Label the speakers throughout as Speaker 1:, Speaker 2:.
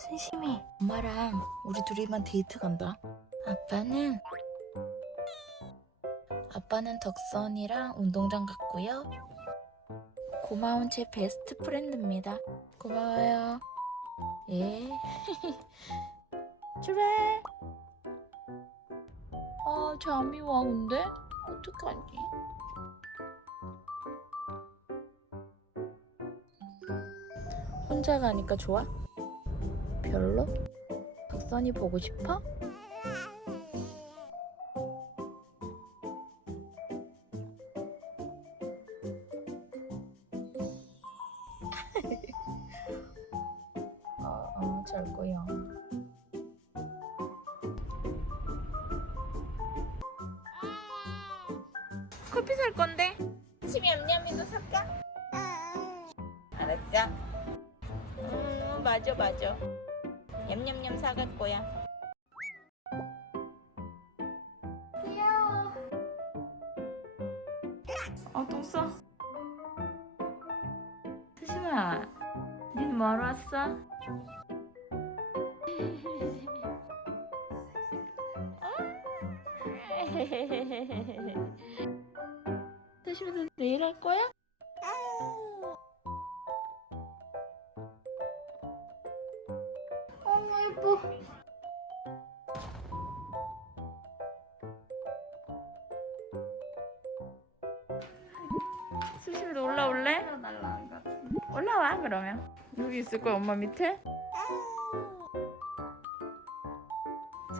Speaker 1: 순심이 엄마랑 우리 둘이만 데이트 간다. 아빠는 아빠는 덕선이랑 운동장 갔고요. 고마운 제 베스트 프렌드입니다. 고마워요. 예. 출발. 아 잠이 와 근데 어떡하지? 혼자 가니까 좋아? 별로? 덕선이 보고 싶어? 어, 어, 잘 거야. 커피 살 건데? 집에 냠냠이도 살까? 알았어. 음, 맞아, 맞아. 냠냠냠 사갈 거야. 귀여워. 어, 똥 싸. 수심아, 니는 뭐하러 왔어? 수심이 너 내일 할 거야? 예뻐. 수심이도 올라올래? 올라와 그러면 여기 있을 거야 엄마 밑에?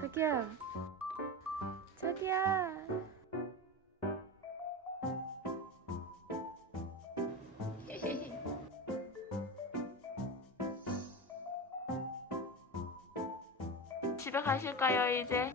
Speaker 1: 자기야 자기야 집에 가실까요 이제?